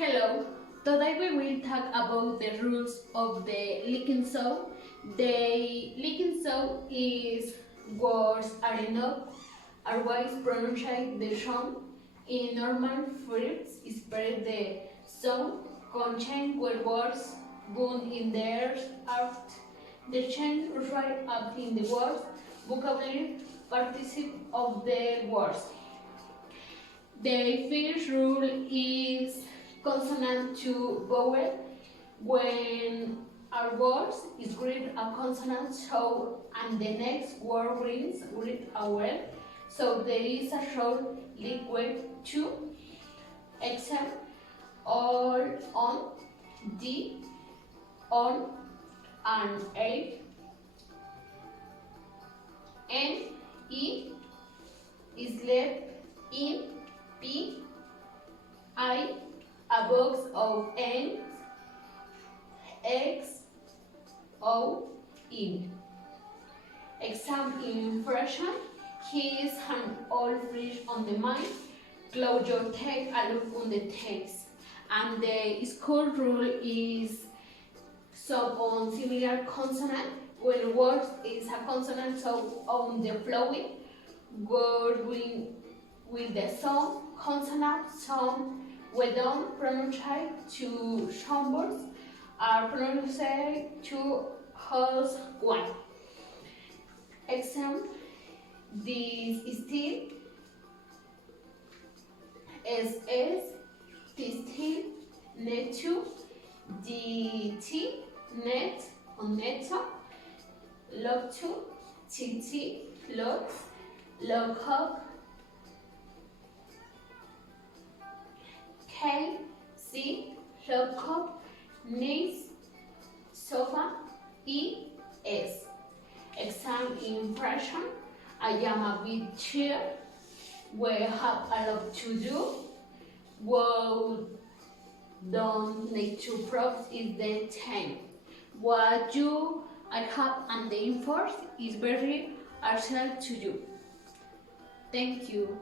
Hello, today we will talk about the rules of the licking sound. The licking sound is words are enough, otherwise pronounce the sound. In normal verbs, spread the sound contain where words bound in their art. The change right up in the words, vocabulary, participle of the words. The first rule is consonant to vowel. When a word is with a consonant so and the next word rings with a vowel, so there is a short liquid to except all on, the, on, and a, n, e is left in, p, I, a box of N, X, O, in. Exam impression. He is an old fish on the mind. Close your take a look on the text. And the school rule is so on similar consonant. When word is a consonant, so on the flowing word with the sound consonant sound. We don't pronounce two sound are pronounced to house one. Example: this is still, is, still, net to, the net, on neta, log to, log, log up, K, C, log up, knees, sofa, E, S. Exam impression. I am a bit chair. We have a lot to do. What don't need to prove is the time. What you I have and the enforce is very hard to do. Thank you.